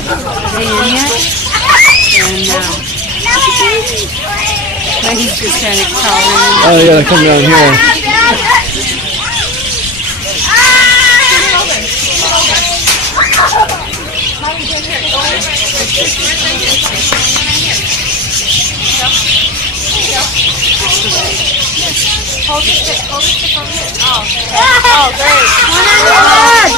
Are you in yet? And now he's just kind of crawling. Oh, you gotta come down here. Hold the stick over here. Oh, great. One on your head.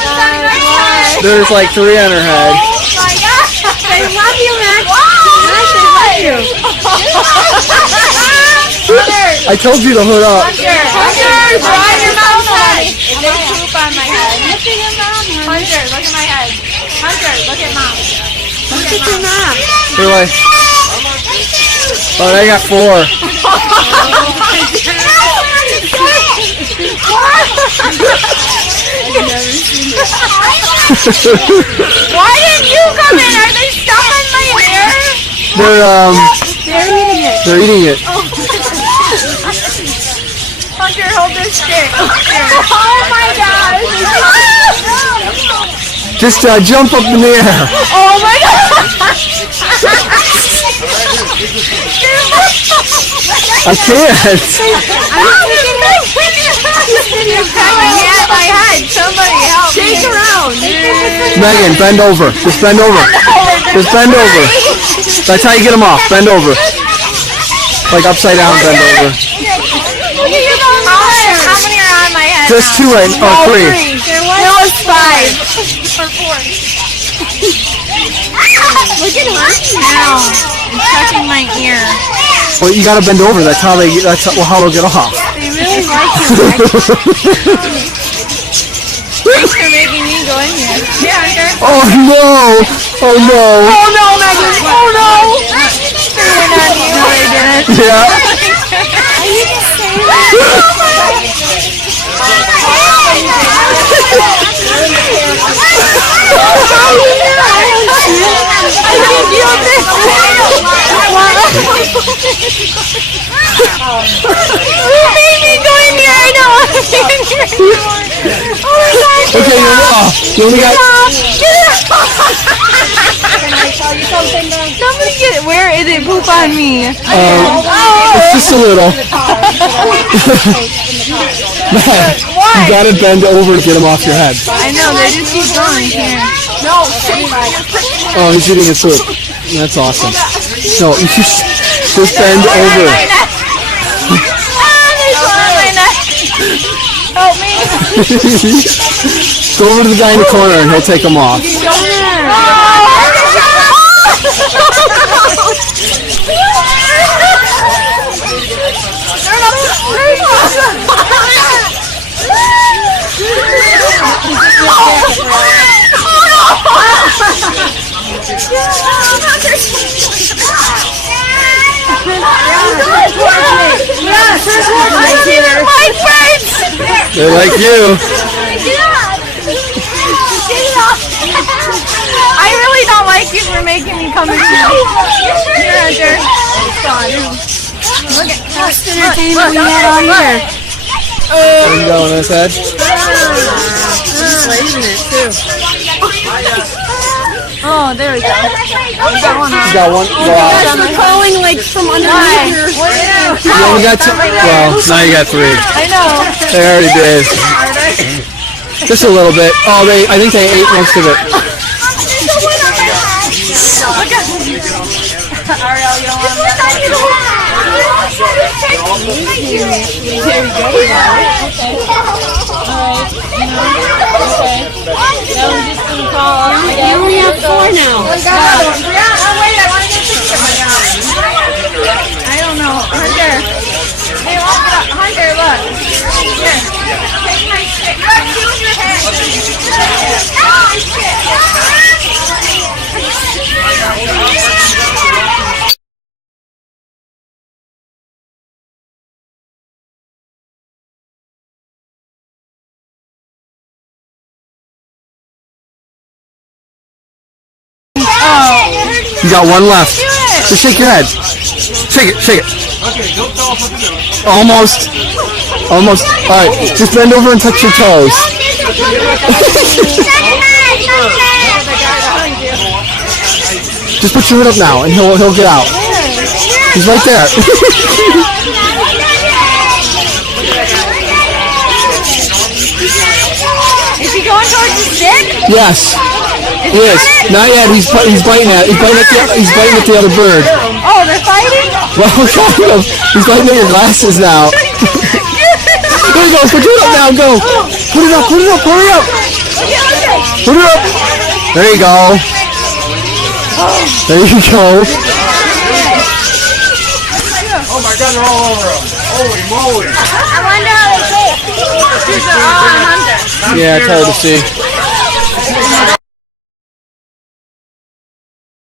There's like 3 on her head. Oh my gosh. I love you, Max. I told you to hood up. Hunter, they're on your mom's head. If they poop on my head. Look at your mom, Hunter, look at my head. Hunter, look at mom. Look at your mom. They're like, oh, they got 4. Why didn't you come in? Are they stuck on my hair? They're eating it. Hunter, hold this stick. Oh my gosh. Just jump up in the air. Oh my gosh. I can't. You're pecking at my head. Somebody help me. Shake around. Megan, bend over. Just bend over. Just bend over. That's how you get them off. Bend over. Like upside down, bend over. How many are on my head? Just 2 right now. Oh, 3. There was 5. Or 4. Look at him. Ow. It's touching my ear. Well, you gotta bend over. That's how they'll get off. They really like you. Thanks for making me go in here. Yeah, Hunter. Oh no! Oh no! Oh no, Megan! Oh no! They went on you. No, they didn't. Yeah. Are you just saying that? I think you missed You made me go in here. I don't want to be in here anymore. Oh my gosh. Okay, you only got. Can I tell you something though? Somebody get it. Where is it? Poop on me. It's just a little. You gotta bend over to get them off your head. I know, they just keep going here. No, Oh, he's eating his food. That's awesome. No, you just bend over. Help me. Go over to the guy in the corner and he'll take them off. They're like you. I really don't like you for making me come in here. Here, Hunter. Look at Best entertainment we had all year. There you go on his head. He's waving it too. Oh, there we go. You got one on. You got one. Go out. Gosh, they're crawling like from underneath your. You only got 2. Well, now you got 3. I know. They already did. Just a little bit. Oh, I think they ate most of it. Ariel, you don't want to. There we go. Now we're just going to call up. You only have 4 now. Wait, I want to get pictures. I don't know. Hunter. Hey, walk it up. Hunter, look. Here. Take my stick. Use your hand. You got 1 left. Just shake your head. Shake it, shake it. Okay, don't tell us what to do. Almost. Almost. Alright, just bend over and touch your toes. Just put your hood up now, and he'll get out. He's right there. Is he going towards the stick? Yes. He is. Not yet. He's biting at. He's biting at the other bird. Oh, they're fighting? Well, kind of. He's biting at your glasses now. There you go. Put it up now. Go. Put it up. Put it up. Hurry up. Put it up. There you go. There you go. Oh my God, they're all over him. Holy moly. I wonder how they taste. These are all on Hunter. Yeah, it's hard to see.